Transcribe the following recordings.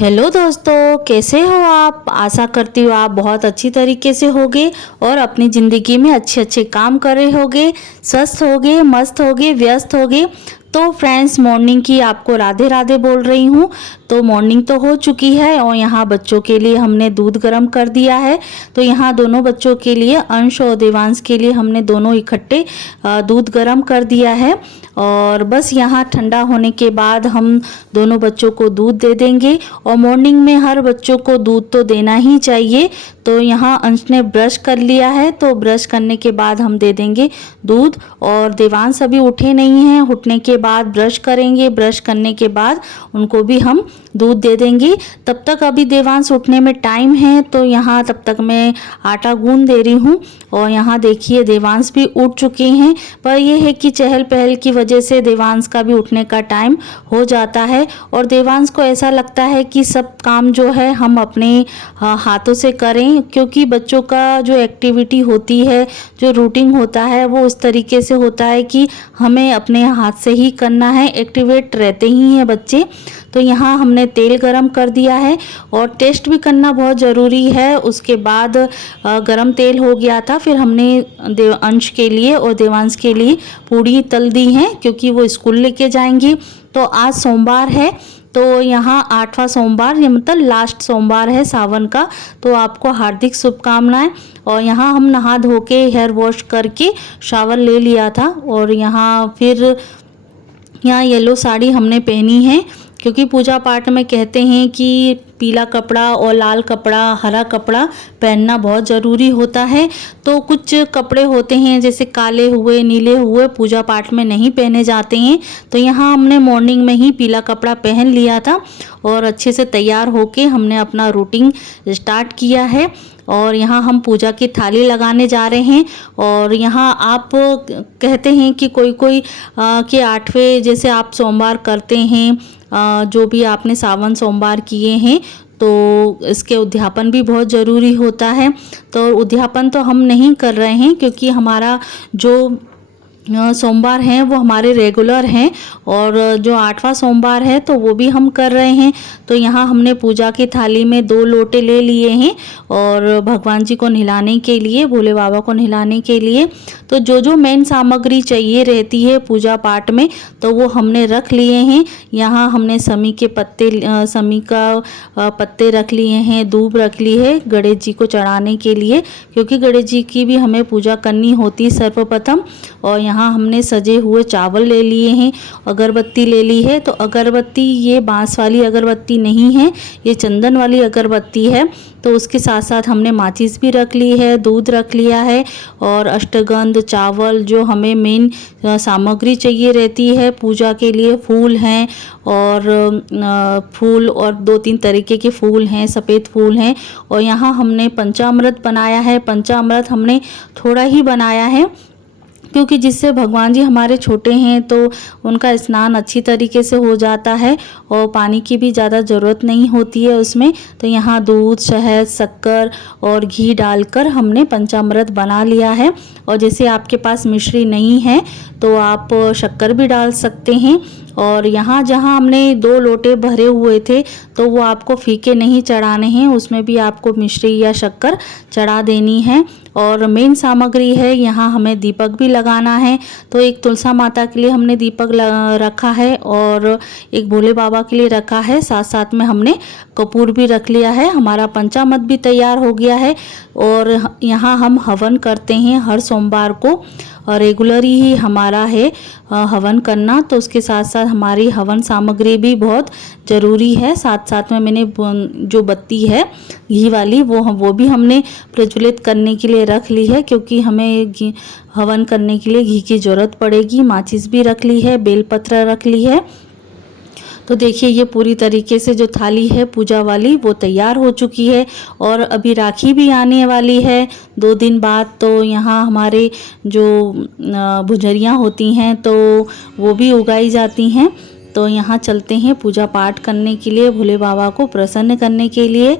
Hello दोस्तों, कैसे हो आप। आशा करती हूँ आप बहुत अच्छी तरीके से होगे और अपनी ज़िंदगी में अच्छे अच्छे काम कर रहे होगे, स्वस्थ होगे, मस्त होगे, व्यस्त होगे। तो फ्रेंड्स, मॉर्निंग की आपको राधे राधे बोल रही हूँ। तो मॉर्निंग तो हो चुकी है और यहाँ बच्चों के लिए हमने दूध गर्म कर दिया है। तो यहाँ दोनों बच्चों के लिए, अंश और देवांश के लिए, हमने दोनों इकट्ठे दूध गर्म कर दिया है। और बस यहाँ ठंडा होने के बाद हम दोनों बच्चों को दूध दे देंगे। और मॉर्निंग में हर बच्चों को दूध तो देना ही चाहिए। तो यहाँ अंश ने ब्रश कर लिया है, तो ब्रश करने के बाद हम दे देंगे दूध। और देवांश अभी उठे नहीं हैं, उठने के बाद ब्रश करेंगे, ब्रश करने के बाद उनको भी हम दूध दे देंगे। तब तक अभी देवांश उठने में टाइम है, तो यहाँ तब तक मैं आटा गूंद दे रही हूँ। और यहाँ देखिए देवांश भी उठ चुके हैं, पर यह है कि चहल पहल की वजह से देवांश का भी उठने का टाइम हो जाता है। और देवांश को ऐसा लगता है कि सब काम जो है हम अपने हाथों से करें, क्योंकि बच्चों का जो एक्टिविटी होती है, जो रूटीन होता है, वो उस तरीके से होता है कि हमें अपने हाथ से ही करना है। एक्टिवेट रहते ही हैं बच्चे। तो यहाँ हमने तेल गरम कर दिया है और टेस्ट भी करना बहुत ज़रूरी है। उसके बाद गरम तेल हो गया था, फिर हमने अंश के लिए और देवांश के लिए पूड़ी तल दी हैं, क्योंकि वो स्कूल लेके जाएंगी। तो आज सोमवार है, तो यहाँ 8वां सोमवार, ये मतलब लास्ट सोमवार है सावन का। तो आपको हार्दिक शुभकामनाएं। और यहाँ हम नहा धो के हेयर वॉश करके शावर ले लिया था। और यहाँ फिर यहाँ येलो साड़ी हमने पहनी है, क्योंकि पूजा पाठ में कहते हैं कि पीला कपड़ा और लाल कपड़ा, हरा कपड़ा पहनना बहुत ज़रूरी होता है। तो कुछ कपड़े होते हैं जैसे काले हुए, नीले हुए, पूजा पाठ में नहीं पहने जाते हैं। तो यहाँ हमने मॉर्निंग में ही पीला कपड़ा पहन लिया था और अच्छे से तैयार होके हमने अपना रूटीन स्टार्ट किया है। और यहाँ हम पूजा की थाली लगाने जा रहे हैं। और यहाँ आप कहते हैं कि कोई कोई कि 8वें जैसे आप सोमवार करते हैं, जो भी आपने सावन सोमवार किए हैं, तो इसके उद्यापन भी बहुत ज़रूरी होता है। तो उद्यापन तो हम नहीं कर रहे हैं, क्योंकि हमारा जो सोमवार हैं वो हमारे रेगुलर हैं। और जो 8वां सोमवार है तो वो भी हम कर रहे हैं। तो यहाँ हमने पूजा की थाली में 2 लोटे ले लिए हैं और भगवान जी को नहलाने के लिए, भोले बाबा को नहलाने के लिए। तो जो जो मेन सामग्री चाहिए रहती है पूजा पाठ में, तो वो हमने रख लिए हैं। यहाँ हमने समी के पत्ते, समी का पत्ते रख लिए हैं, दूब रख ली है गणेश जी को चढ़ाने के लिए, क्योंकि गणेश जी की भी हमें पूजा करनी होती है सर्वप्रथम। और यहाँ हमने सजे हुए चावल ले लिए हैं, अगरबत्ती ले ली है। तो अगरबत्ती ये बांस वाली अगरबत्ती नहीं है, ये चंदन वाली अगरबत्ती है। तो उसके साथ साथ हमने माचिस भी रख ली है, दूध रख लिया है और अष्टगंध, चावल, जो हमें मेन सामग्री चाहिए रहती है पूजा के लिए, फूल हैं। और फूल और 2-3 तरीके के फूल हैं, सफ़ेद फूल हैं। और यहाँ हमने पंचामृत बनाया है। पंचामृत हमने थोड़ा ही बनाया है, क्योंकि जिससे भगवान जी हमारे छोटे हैं तो उनका स्नान अच्छी तरीके से हो जाता है और पानी की भी ज़्यादा ज़रूरत नहीं होती है उसमें। तो यहाँ दूध, शहद, शक्कर और घी डालकर हमने पंचामृत बना लिया है। और जैसे आपके पास मिश्री नहीं है तो आप शक्कर भी डाल सकते हैं। और यहाँ जहाँ हमने 2 लोटे भरे हुए थे, तो वो आपको फीके नहीं चढ़ाने हैं, उसमें भी आपको मिश्री या शक्कर चढ़ा देनी है। और मेन सामग्री है, यहाँ हमें दीपक भी लगाना है। तो एक तुलसा माता के लिए हमने दीपक रखा है और एक भोले बाबा के लिए रखा है। साथ साथ में हमने कपूर भी रख लिया है। हमारा पंचामृत भी तैयार हो गया है। और यहाँ हम हवन करते हैं हर सोमवार को, और रेगुलर ही हमारा है हवन करना। तो उसके साथ साथ हमारी हवन सामग्री भी बहुत ज़रूरी है। साथ साथ में मैंने जो बत्ती है घी वाली, वो भी हमने प्रज्वलित करने के लिए रख ली है, क्योंकि हमें हवन करने के लिए घी की ज़रूरत पड़ेगी। माचिस भी रख ली है, बेलपत्र रख ली है। तो देखिए ये पूरी तरीके से जो थाली है पूजा वाली वो तैयार हो चुकी है। और अभी राखी भी आने वाली है 2 दिन बाद। तो यहाँ हमारे जो भुजरियाँ होती हैं तो वो भी उगाई जाती हैं। तो यहाँ चलते हैं पूजा पाठ करने के लिए, भोले बाबा को प्रसन्न करने के लिए।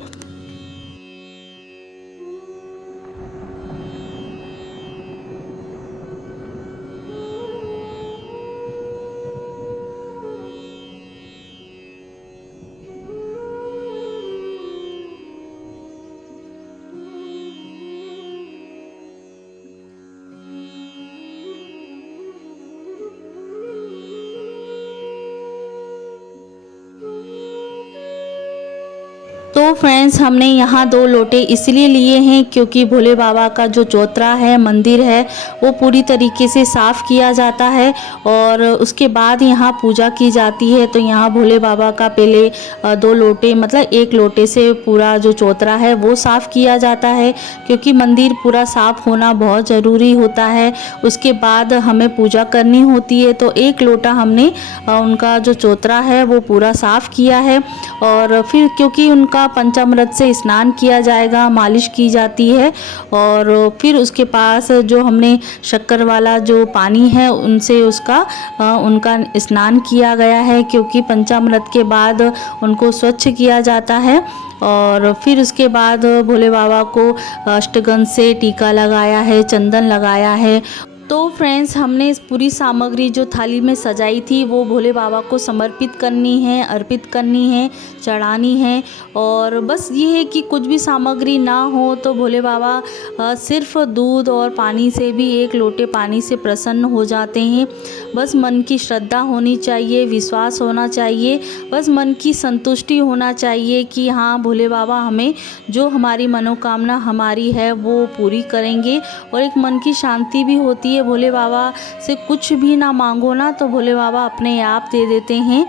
तो फ्रेंड्स हमने यहाँ 2 लोटे इसलिए लिए हैं क्योंकि भोले बाबा का जो चौतरा है, मंदिर है, वो पूरी तरीके से साफ़ किया जाता है और उसके बाद यहाँ पूजा की जाती है। तो यहाँ भोले बाबा का पहले 2 लोटे मतलब 1 लोटे से पूरा जो चौतरा है वो साफ़ किया जाता है, क्योंकि मंदिर पूरा साफ़ होना बहुत ज़रूरी होता है। उसके बाद हमें पूजा करनी होती है। तो 1 लोटा हमने उनका जो चौतरा है वो पूरा साफ़ किया है और फिर क्योंकि उनका पंचामृत से स्नान किया जाएगा, मालिश की जाती है और फिर उसके पास जो हमने शक्कर वाला जो पानी है उनसे उनका स्नान किया गया है, क्योंकि पंचामृत के बाद उनको स्वच्छ किया जाता है। और फिर उसके बाद भोले बाबा को अष्टगंध से टीका लगाया है, चंदन लगाया है। तो फ्रेंड्स हमने इस पूरी सामग्री जो थाली में सजाई थी वो भोले बाबा को समर्पित करनी है, अर्पित करनी है, चढ़ानी है। और बस ये है कि कुछ भी सामग्री ना हो तो भोले बाबा सिर्फ दूध और पानी से भी, 1 लोटे पानी से प्रसन्न हो जाते हैं। बस मन की श्रद्धा होनी चाहिए, विश्वास होना चाहिए, बस मन की संतुष्टि होना चाहिए कि हाँ भोले बाबा हमें जो हमारी मनोकामना हमारी है वो पूरी करेंगे। और एक मन की शांति भी होती है। भोले बाबा से कुछ भी ना मांगो ना तो भोले बाबा अपने आप दे देते हैं।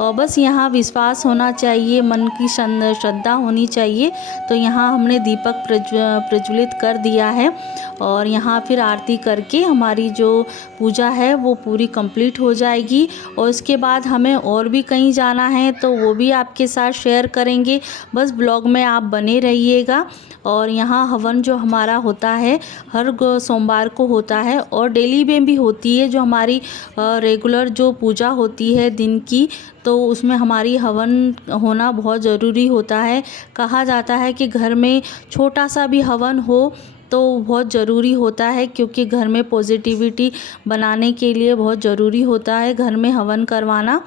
और बस यहाँ विश्वास होना चाहिए, मन की श्रद्धा होनी चाहिए। तो यहाँ हमने दीपक प्रज्वलित कर दिया है और यहाँ फिर आरती करके हमारी जो पूजा है वो पूरी कंप्लीट हो जाएगी। और उसके बाद हमें और भी कहीं जाना है तो वो भी आपके साथ शेयर करेंगे। बस ब्लॉग में आप बने रहिएगा। और यहाँ हवन जो हमारा होता है हर सोमवार को होता है और डेली में भी होती है। जो हमारी रेगुलर जो पूजा होती है दिन की, तो उसमें हमारी हवन होना बहुत ज़रूरी होता है। कहा जाता है कि घर में छोटा सा भी हवन हो तो बहुत ज़रूरी होता है, क्योंकि घर में पॉजिटिविटी बनाने के लिए बहुत ज़रूरी होता है घर में हवन करवाना।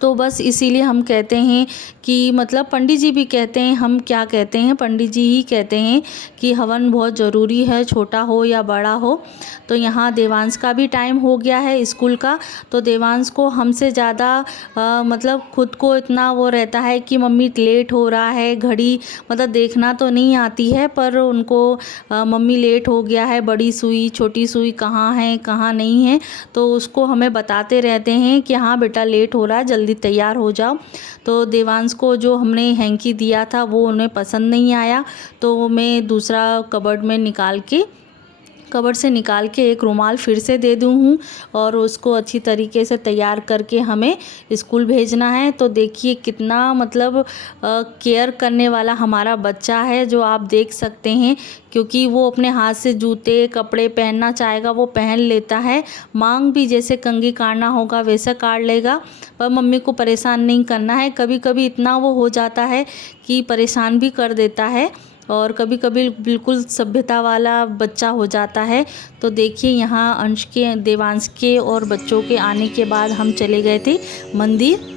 तो बस इसीलिए हम कहते हैं कि मतलब पंडित जी भी कहते हैं, हम क्या कहते हैं, पंडित जी ही कहते हैं कि हवन बहुत ज़रूरी है, छोटा हो या बड़ा हो। तो यहाँ देवांश का भी टाइम हो गया है स्कूल का। तो देवांश को हमसे ज़्यादा मतलब खुद को इतना वो रहता है कि मम्मी लेट हो रहा है, घड़ी मतलब देखना तो नहीं आती है, पर उनको मम्मी लेट हो गया है, बड़ी सुई छोटी सुई कहाँ है कहाँ नहीं है, तो उसको हमें बताते रहते हैं कि हाँ बेटा लेट हो रहा है, जल्दी तैयार हो जाओ। तो देवांश को जो हमने हैंकी दिया था वो उन्हें पसंद नहीं आया, तो मैं दूसरा कबर्ड से निकाल के एक रुमाल फिर से दे दूँ हूँ और उसको अच्छी तरीके से तैयार करके हमें स्कूल भेजना है। तो देखिए कितना मतलब केयर करने वाला हमारा बच्चा है, जो आप देख सकते हैं, क्योंकि वो अपने हाथ से जूते कपड़े पहनना चाहेगा वो पहन लेता है, मांग भी जैसे कंघी काटना होगा वैसा काट लेगा, पर मम्मी को परेशान नहीं करना है। कभी कभी इतना वो हो जाता है कि परेशान भी कर देता है और कभी कभी बिल्कुल सभ्यता वाला बच्चा हो जाता है। तो देखिए यहाँ अंश के, देवांश के और बच्चों के आने के बाद हम चले गए थे मंदिर।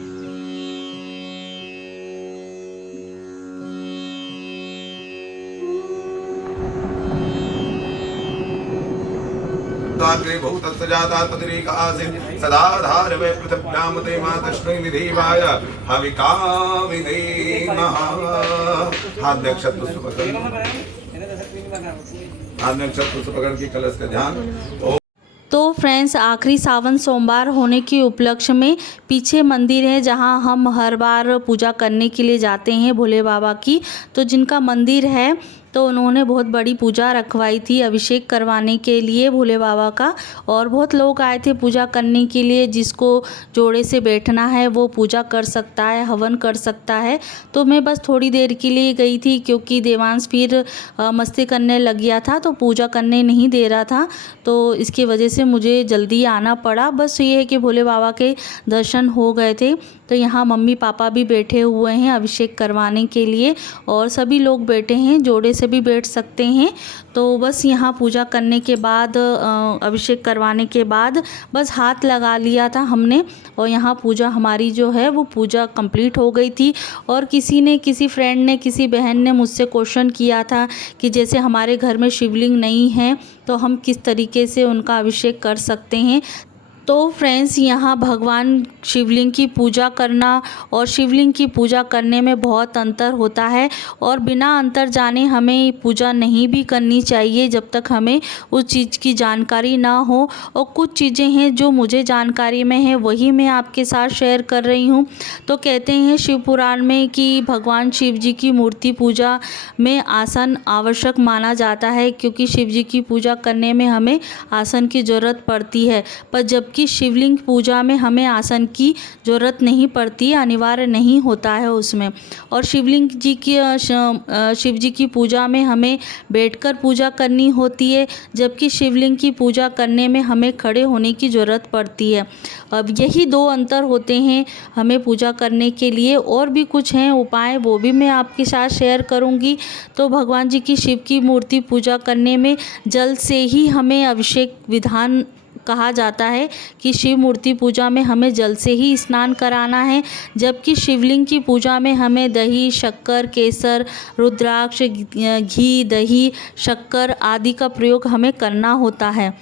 जाता सदाधार वे पृथ्व्याम ते मातश्री निधिवाय हविका विधेमः। हाथ में अक्षत पुष्प पकड़ के कलश का ध्यान। तो फ्रेंड्स आखिरी सावन सोमवार होने के उपलक्ष्य में पीछे मंदिर है जहां हम हर बार पूजा करने के लिए जाते हैं भोले बाबा की। तो जिनका मंदिर है तो उन्होंने बहुत बड़ी पूजा रखवाई थी अभिषेक करवाने के लिए भोले बाबा का, और बहुत लोग आए थे पूजा करने के लिए। जिसको जोड़े से बैठना है वो पूजा कर सकता है, हवन कर सकता है। तो मैं बस थोड़ी देर के लिए गई थी क्योंकि देवांश फिर मस्ती करने लग गया था तो पूजा करने नहीं दे रहा था, तो इसकी वजह से मुझे जल्दी आना पड़ा। बस ये है कि भोले बाबा के दर्शन हो गए थे। तो यहाँ मम्मी पापा भी बैठे हुए हैं अभिषेक करवाने के लिए, और सभी लोग बैठे हैं, जोड़े से भी बैठ सकते हैं। तो बस यहाँ पूजा करने के बाद, अभिषेक करवाने के बाद बस हाथ लगा लिया था हमने, और यहाँ पूजा हमारी जो है वो पूजा कंप्लीट हो गई थी। और किसी फ्रेंड ने, किसी बहन ने मुझसे क्वेश्चन किया था कि जैसे हमारे घर में शिवलिंग नहीं है तो हम किस तरीके से उनका अभिषेक कर सकते हैं। तो फ्रेंड्स, यहाँ भगवान शिवलिंग की पूजा करना और शिवलिंग की पूजा करने में बहुत अंतर होता है और बिना अंतर जाने हमें पूजा नहीं भी करनी चाहिए जब तक हमें उस चीज़ की जानकारी ना हो। और कुछ चीज़ें हैं जो मुझे जानकारी में है वही मैं आपके साथ शेयर कर रही हूँ। तो कहते हैं शिव पुराण में कि भगवान शिव जी की मूर्ति पूजा में आसन आवश्यक माना जाता है, क्योंकि शिव जी की पूजा करने में हमें आसन की ज़रूरत पड़ती है। पर जबकि शिवलिंग पूजा में हमें आसन की ज़रूरत नहीं पड़ती, अनिवार्य नहीं होता है उसमें। और शिवलिंग जी की शिव जी की पूजा में हमें बैठकर पूजा करनी होती है, जबकि शिवलिंग की पूजा करने में हमें खड़े होने की ज़रूरत पड़ती है। अब यही दो अंतर होते हैं हमें पूजा करने के लिए। और भी कुछ हैं उपाय, वो भी मैं आपके साथ शेयर करूंगी। तो भगवान जी की शिव की मूर्ति पूजा करने में जल से ही हमें अभिषेक विधान कहा जाता है कि शिव मूर्ति पूजा में हमें जल से ही स्नान कराना है, जबकि शिवलिंग की पूजा में हमें दही, शक्कर, केसर, रुद्राक्ष, घी, दही, शक्कर आदि का प्रयोग हमें करना होता है।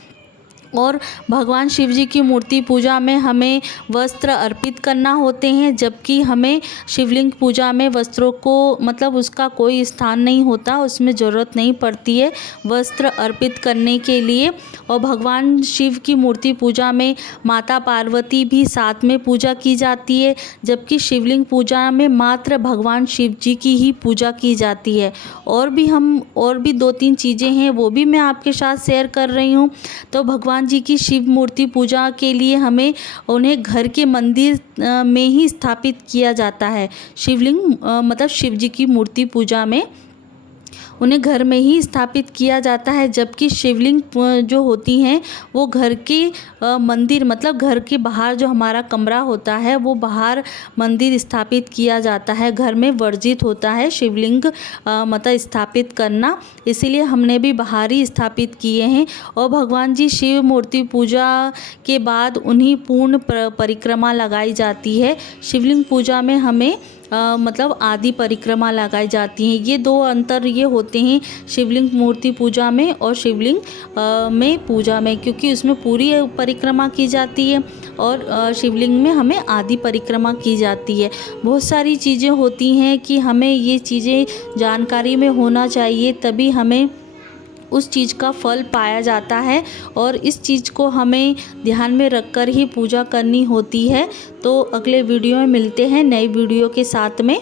और भगवान शिव जी की मूर्ति पूजा में हमें वस्त्र अर्पित करना होते हैं, जबकि हमें शिवलिंग पूजा में वस्त्रों को मतलब उसका कोई स्थान नहीं होता, उसमें ज़रूरत नहीं पड़ती है वस्त्र अर्पित करने के लिए। और भगवान शिव की मूर्ति पूजा में माता पार्वती भी साथ में पूजा की जाती है, जबकि शिवलिंग पूजा में मात्र भगवान शिव जी की ही पूजा की जाती है। और भी 2-3 चीज़ें हैं वो भी मैं आपके साथ शेयर कर रही हूँ। तो भगवान जी की शिव मूर्ति पूजा के लिए हमें उन्हें घर के मंदिर में ही स्थापित किया जाता है। शिवलिंग मतलब शिव जी की मूर्ति पूजा में उन्हें घर में ही स्थापित किया जाता है, जबकि शिवलिंग जो होती हैं वो घर के मंदिर मतलब घर के बाहर जो हमारा कमरा होता है वो बाहर मंदिर स्थापित किया जाता है। घर में वर्जित होता है शिवलिंग मतलब स्थापित करना, इसीलिए हमने भी बाहर ही स्थापित किए हैं। और भगवान जी शिव मूर्ति पूजा के बाद उन्हीं पूर्ण परिक्रमा लगाई जाती है। शिवलिंग पूजा में हमें मतलब आदि परिक्रमा लगाई जाती हैं। ये 2 अंतर ये होते हैं शिवलिंग मूर्ति पूजा में और शिवलिंग में पूजा में, क्योंकि उसमें पूरी परिक्रमा की जाती है और शिवलिंग में हमें आदि परिक्रमा की जाती है। बहुत सारी चीज़ें होती हैं कि हमें ये चीज़ें जानकारी में होना चाहिए, तभी हमें उस चीज़ का फल पाया जाता है और इस चीज़ को हमें ध्यान में रखकर ही पूजा करनी होती है। तो अगले वीडियो में मिलते हैं नई वीडियो के साथ में।